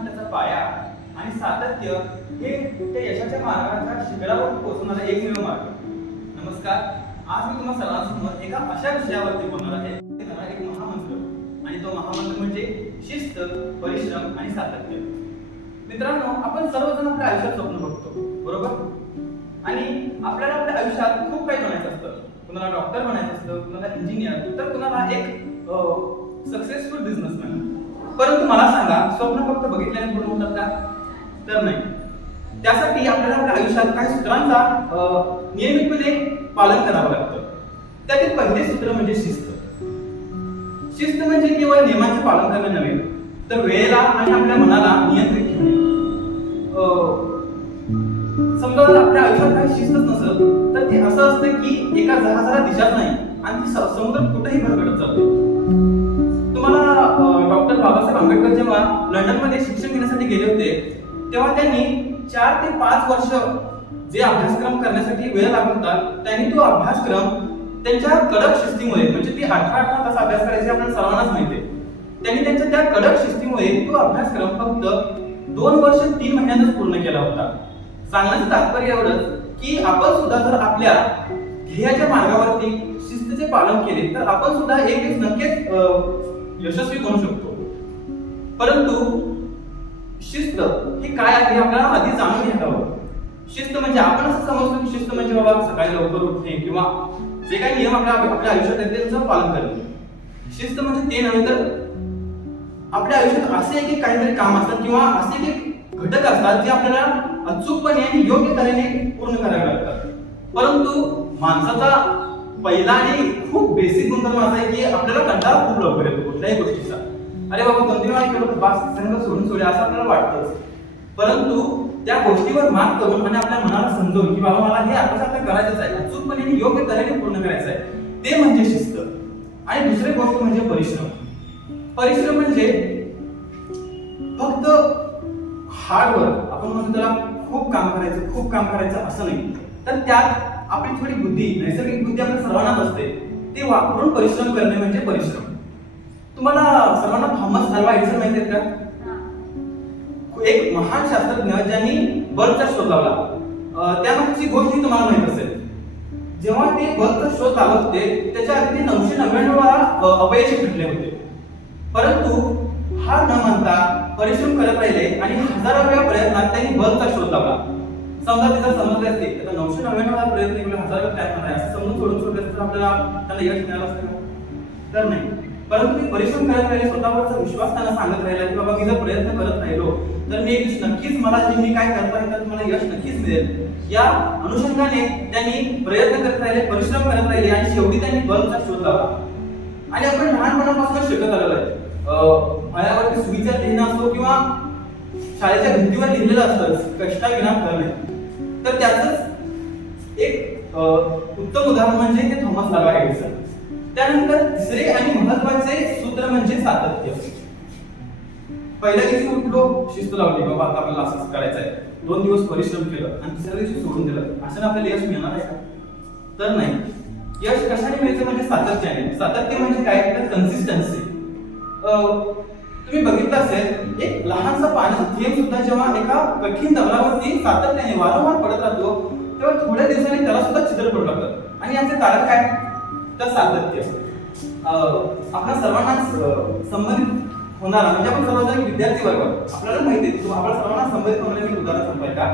हा त्याचा पाया आणि सातत्य हे त्या यशाच्या मार्गाच्या शिखरावर पोहोचणारा एकमेव मार्ग. नमस्कार, आज मी तुम्हा सर्वांसमोर एका अशा विषयावरती बोलणार आहे, एक महामंत्र, आणि तो महामंत्र म्हणजे शिस्त, परिश्रम आणि सातत्य. मित्रांनो, आपण सर्वजण आपल्या आयुष्यात स्वप्न बघतो, बरोबर? आणि आपल्याला आपल्या आयुष्यात खूप काही बनायचं असतं. कुणाला डॉक्टर बनायचं असतं, कुणाला इंजिनियर, तर कुणाला एक सक्सेसफुल बिझनेसमॅन. परंतु मला सांगा, स्वप्न फक्त बघितल्याने पूर्ण होतात का? तर नाही. त्यासाठी आपल्याला आपल्या आयुष्यात काही सूत्रांचा नियमितपणे पालन करावं लागतं. त्यातील पहिले सूत्र म्हणजे शिस्त. शिस्त म्हणजे केवळ नियमांचे पालन करणे नव्हे, तर वेळेला आणि आपल्या मनाला नियंत्रित ठेवणे. समजा जर आपल्या आयुष्यात काही शिस्तच नसेल, तर ते असं असतं की एका जहाजाला दिशाच नाही आणि ती समुद्रात कुठेही भरकटत जाते. तुम्हाला डॉक्टर बाबासाहेब आंबेडकर जेव्हा लंडनमध्ये शिक्षण घेण्यासाठी गेले होते, तेव्हा त्यांनी 4 ते 5 वर्ष जे अभ्यासक्रम करण्यासाठी वेळ लागत होता, त्यांनी तो अभ्यासक्रम त्यांच्या कडक शिस्तीमुळे, म्हणजे ती 18 तास अभ्यास करायचे आपल्याला सर्वांनाच माहिती आहे, त्यांनी त्यांच्या त्या कडक शिस्तीमुळे तो अभ्यासक्रम फक्त 2 वर्ष 3 महिन्यातच पूर्ण केला होता. सांगण्याचं तात्पर्य एवढंच की आपण सुद्धा जर आपल्या ध्येयाच्या मार्गावरती शिस्तीचे पालन केले, तर आपण सुद्धा एक दिवस नक्कीच यशस्वी बनू शकतो. परंतु शिस्त हे काय आहे हे आपल्याला आधी जाणून घ्यायला हवं. शिस्त म्हणजे आपण असं समजतो की शिस्त म्हणजे बाबा सकाळी लवकर उठणे किंवा जे काही नियम आपल्या आयुष्यात आहेत त्यांचं पालन करणे. शिस्त म्हणजे ते नव्हे, तर आपल्या आयुष्यात असे एक काहीतरी काम असतात किंवा असे एक घटक असतात जे आपल्याला अचूकपणे आणि योग्य तऱ्हेने पूर्ण करावे लागतात. परंतु माणसाचा पहिला आणि खूप बेसिक गुणधर्म असा आहे की आपल्याला कंटाळा खूप लवकर येतो कुठल्याही गोष्टीचा. अरे बाबा 2-3 वेळा केलं बास, सगळं सोडून सोडून असं आपल्याला वाटतंच. परंतु त्या गोष्टीवर मात करून आणि आपल्या मनाला समजवून की बाबा मला हे आता करायचंच आहे, अचूकपणे आणि योग्य तऱ्हेने पूर्ण करायचं आहे, ते म्हणजे शिस्त. आणि दुसरी गोष्ट म्हणजे परिश्रम. परिश्रम म्हणजे फक्त हार्डवर्क, आपण म्हणतो त्याला खूप काम करायचं असं नाही, तर त्यात आपली थोडी बुद्धी, नैसर्गिक बुद्धी आपल्या सर्वांनाच असते, ते वापरून परिश्रम करणे म्हणजे परिश्रम. तुम्हाला सर्वांना थॉमस अल्वा एडिसन माहिती आहेत का? एक महान शास्त्रज्ञ ज्यांनी बल्बचा शोध लावला. त्यामागची गोष्ट ही तुम्हाला माहित असेल. जेव्हा ते बल्बचा शोध लावत होते, त्याच्या अगदी 999 वेळा अपयशी ठरले होते. परंतु हा न म्हणता परिश्रम करत राहिले आणि हजाराव्या प्रयत्नात त्यांनी बल्बचा शोध लावला. समजा तिथं समजले असते, तर 999 वेळा प्रयत्न केले, 1000 टाइम आहे असं समजून सोडून तर आपल्याला त्याला यश मिळालं असतं का? तर नाही. परंतु ते परिश्रम करत राहिले, स्वतःवरचा विश्वास त्यांना सांगत राहिला की बाबा मी जर प्रयत्न करत राहिलो तर मी एक दिवस नक्कीच मला जे मी काय करत आहे त्यात मला यश नक्कीच मिळेल. या अनुषंगाने त्यांनी प्रयत्न करत राहिले, परिश्रम करत राहिले आणि शेवटी त्यांनी बल्बचा शोध लावला. आणि आपण लहानपणापासून शिकत आलेलो आहे. फळ्यावरती सुईचा लिहिणं असो किंवा शाळेच्या भिंतीवर लिहिलेलं असतं कष्टाविना फळ नाही, तर त्याचंच एक उत्तम उदाहरण म्हणजे ते थॉमस अल्वा एडिसन. त्यानंतर तिसरे आणि महत्त्वाचे सूत्र म्हणजे सातत्य. पहिल्या दिवशी उठलो, शिस्त लावली, बाबा आता आपल्याला असंच करायचं आहे, 2 दिवस परिश्रम केलं आणि तिसऱ्या दिवशी सोडून दिलं, असं आपल्याला यश मिळणार आहे का? तर नाही. यश कशाने मिळतं म्हणजे सातत्याने. सातत्य म्हणजे काय, तर कन्सिस्टन्सी. तुम्ही बघितलं असेल, एक लहानसा पाण्याचा थेंब सुद्धा जेव्हा एका कठीण दगडावरती सातत्याने वारंवार पडत राहतो, तेव्हा थोड्या दिवसांनी त्याला सुद्धा छिद्र पडू लागतात. आणि याचे कारण काय, तर सातत्य. आपल्या सर्वांनाच संबंधित होणारा म्हणजे आपण सर्वजण विद्यार्थी वर्ग, आपल्याला माहिती आहे, आपल्या सर्वांना संबंधित होणारे मी उदाहरण सांगतोय का,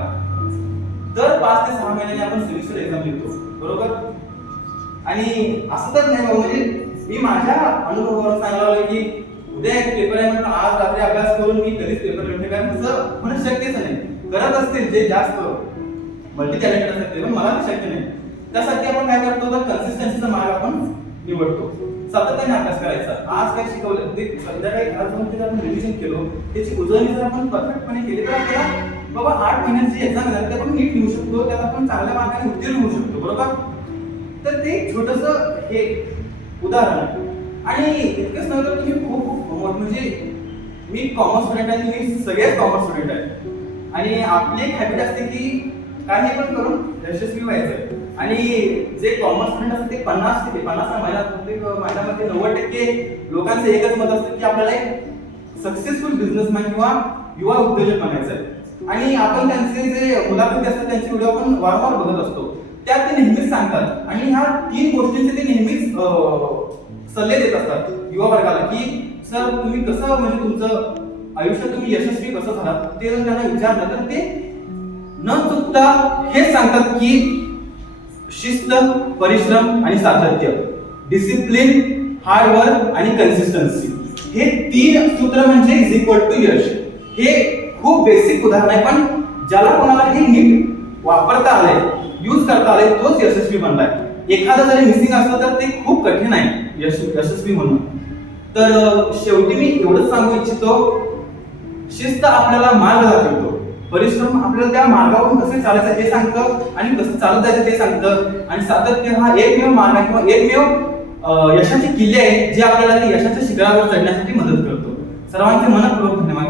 दर 5 ते 6 महिन्यांनी आपण सेमिस्टर एक्झाम लिहितो, बरोबर? आणि असं तर नाही बाबा, म्हणजे मी माझ्या अनुभवावर सांगला की उद्या एक पेपर आहे म्हणून आज रात्री अभ्यास करून मी कधीच पेपर लिहितो, कारण तसं म्हणणं शक्यच नाही. करत असतील जे जास्त मल्टी टॅलेंटेड असतात, पण मला ते शक्य नाही. त्यासाठी आपण काय करतो, तर कन्सिस्टन्सीचा मार्ग आपण निवडतो. सातत्याने अभ्यास करायचा. आज काय शिकवलं ते संध्याकाळी घरात जाऊन ते आपण रिव्हिजन केलो, त्याची उजळणी जर आपण परफेक्टपणे केली तर आपल्याला बाबा 8 महिन्याची एक्झाम आहे ते आपण नीट लिहू शकतो, त्यात आपण चांगल्या मार्गाने उत्तीर्ण होऊ शकतो, बरोबर? तर ते छोटंसं हे उदाहरण आहे. आणि इतकंच नव्हे तर तुम्ही खूप म्हणजे मी कॉमर्स स्टुडंट आहे, तुम्ही सगळेच कॉमर्स स्टुडंट आहे, आणि आपली एक हॅबिट असते की काही पण करून यशस्वी व्हायचं. आणि जे कॉमर्स स्टुडंट असतात ते 50 महिन्यामध्ये 90% लोकांचं एकच मत असतं की आपल्याला एक सक्सेसफुल बिझनेसमॅन किंवा युवा उद्योजक बनायचं आहे. आणि आपण त्यांचे जे मुलाखती असतात त्यांचे व्हिडिओ आपण वारंवार बघत असतो, त्यात ते नेहमीच सांगतात आणि ह्या 3 गोष्टींचे ते नेहमीच सल्ले देत असतात युवा वर्गाला, की सर तुम्ही कसं म्हणजे तुमचं आयुष्यात तुम्ही यशस्वी कसं झालात ते जर त्यांना विचारलं तर ते न चुकता हेच सांगतात की शिस्त, परिश्रम आणि सातत्य, डिसिप्लिन, हार्ड वर्क आणि कन्सिस्टन्सी, हे 3 सूत्र म्हणजे इज इक्वल टू यश. हे खूप बेसिक उदाहरण आहे, पण ज्याला कोणाला हे नीट वापरता आलंय, यूज करता आलंय, तोच यशस्वी बनलाय. एखादं जरी मिसिंग असलं तर ते खूप कठीण आहे यशस्वी म्हणून. तर शेवटी मी एवढंच सांगू इच्छितो, शिस्त आपल्याला मार्ग दाखवतो, परिश्रम आपल्याला त्या मार्गावरून कसे चालायचं हे सांगतं आणि कसं चालत जायचं ते सांगतं, आणि सातत्य हा एकमेव मार्ग आहे किंवा एकमेव यशाचे किल्ले आहे जे आपल्याला ते यशाच्या शिखरावर चढण्यासाठी मदत करतो. सर्वांचे मनपूर्वक धन्यवाद.